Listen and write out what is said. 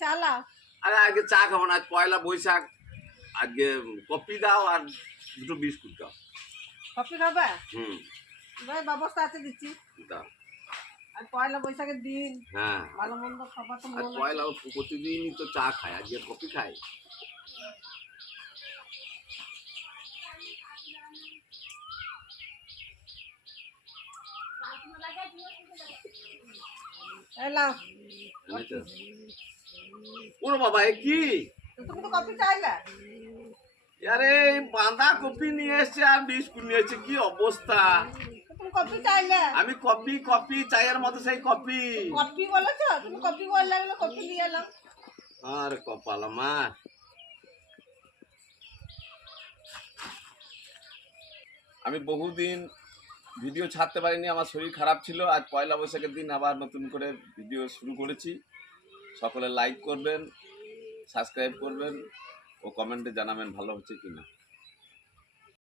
চালা আরে আগে চা খাবো না, আজ পয়লা বৈশাখ। আজকে কফি দাও আর দুটো বিস্কুট দাও। কফি খাবে? হুম, ভাই ব্যবস্থা আছে দিচ্ছি। দাও। আর পয়লা বৈশাখের দিন হ্যাঁ, ভালো মন্দ খাবার তো আজ মনে পয়লা প্রতিদিনই তো চা খায়, আজকে কফি খায়। এলাম। এনেছো? ওরে বাবা, এ কি? তুমি তো কফি চাইলে। আরে বাঁধা কপি নিয়ে এসছে আর বিস্কুট নিয়ে এসছে, কি অবস্থা! তুমি কফি চাইলে। আমি কপি কপি চায়ের মতো সেই কপি। কফি বলেছো, তুমি কফি বল লাগলো, কফি দিয়ে এলাম। আর কপাল আমার। আমি বহুদিন ভিডিও ছাড়তে পারিনি, আমার শরীর খারাপ ছিল। আজ পয়লা বৈশাখের দিন আবার নতুন করে ভিডিও শুরু করেছি। সকলে লাইক করবেন, সাবস্ক্রাইব করবেন ও কমেন্টে জানাবেন ভালো হচ্ছে কিনা।